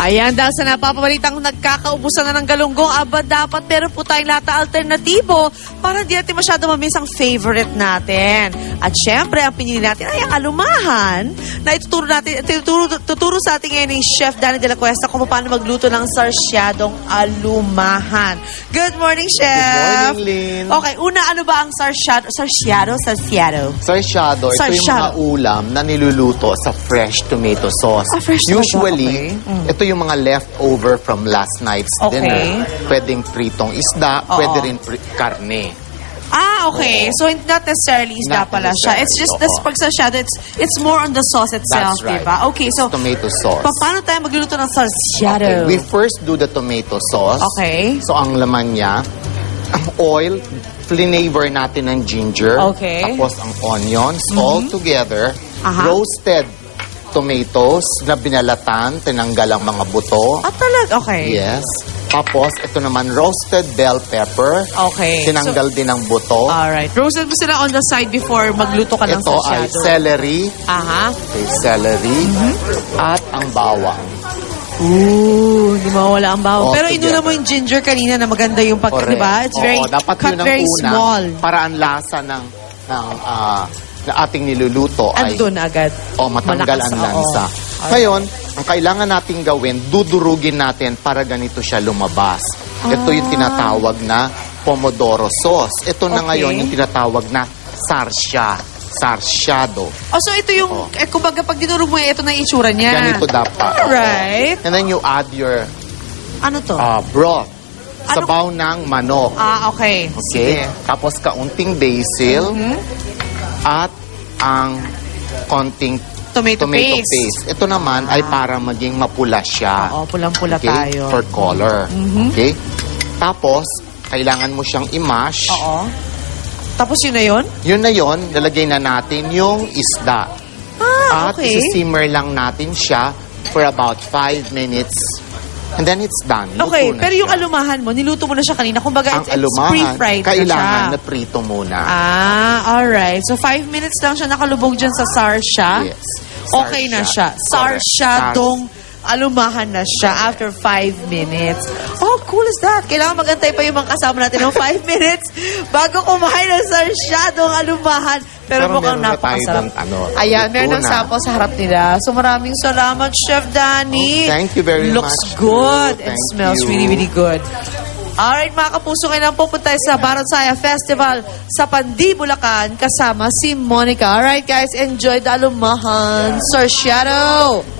Ayan, dahil sa napapabalitang nagkakaubusan na ng galunggong, dapat meron po tayong lahat na alternatibo para di natin masyado mamiss ang favorite natin. At syempre, ang pinili natin ay ang alumahan na tuturo sa atin ngayon ni Chef Danny de la Cuesta kung paano magluto ng sarsyadong alumahan. Good morning, Chef! Good morning, Lynn! Okay, una, ano ba ang sarsyado? Sarsyado? Sarsyado, ito yung mga ulam na niluluto sa fresh tomato sauce. Fresh tomato, Usually, ito yung mga leftover from last night's dinner. Pwedeng pritong isda, pwede rin karne. Okay. So, not necessarily isda pala siya. It's just this pag sarsyado, it's more on the sauce itself, That's right. diba? Okay, so, tomato sauce. paano tayo magluluto ng sarsyado? Okay, we first do the tomato sauce. Okay. So, ang laman niya, ang oil, flavor natin ng ginger. Okay. Tapos ang onions, all together. Roasted tomatoes na binalatan, tinanggal ang mga buto. Talaga? Okay. Yes. Tapos, ito naman, roasted bell pepper. Okay. Tinanggal din ang buto. Alright. Roasted mo sila on the side before magluto ka ng Ito ay sarsyado. celery. Okay, celery. At ang bawang. Hindi mawala ang bawang. All Pero inuna together. mo yung ginger kanina na maganda yung pag, Correct. diba? It's very, dapat cut yun ang very una, small. para ang lasa ng na ating niluluto ay Andun agad. matanggal Malakas, ang lansa. Ngayon, ang kailangan nating gawin, dudurugin natin para ganito siya lumabas. Ito yung tinatawag na pomodoro sauce. Ito na ngayon yung tinatawag na sarsyado. So ito yung, kumbaga pag dinurog mo ito na yung itsura niya. Ganito dapat. Right. And then you add your Ano to? broth. Sabaw ng manok. Okay. Okay? Tapos kaunting basil at ang konting Tomato paste. Ito naman ay para maging mapula siya. Pulang-pula tayo. For color. Okay? Tapos, kailangan mo siyang i-mash. Tapos yun na yun? Yun na yun, lalagay na natin yung isda. At okay. isi-simmer lang natin siya for about 5 minutes. And then it's done. Luto Okay, na pero yung siya. alumahan mo, niluto mo na siya kanina. Kumbaga, Ang it's alumahan, pre-fried kailangan na na siya. prito muna. Alright. So 5 minutes lang siya nakalubog dyan sa sarsya. Yes. Okay na siya. Correct. Sarsyadong alumahan na siya after 5 minutes. Oh, cool is that? Kailangan magantay pa yung mga kasama natin ng 5 minutes bago kumain ng sarsyadong alumahan. Pero mukhang meron na napakasarap. tayo ng, Ayan, meron ng tuna. sample sa harap nila. So maraming salamat, Chef Danny. Thank you very Looks much. good. It Thank smells you. really, really good. Alright, mga kapuso, ngayon pupunta sa Baratsaya Festival sa Pandi, Bulacan kasama si Monica. Alright, guys, enjoy the alumahan. Sarsyado!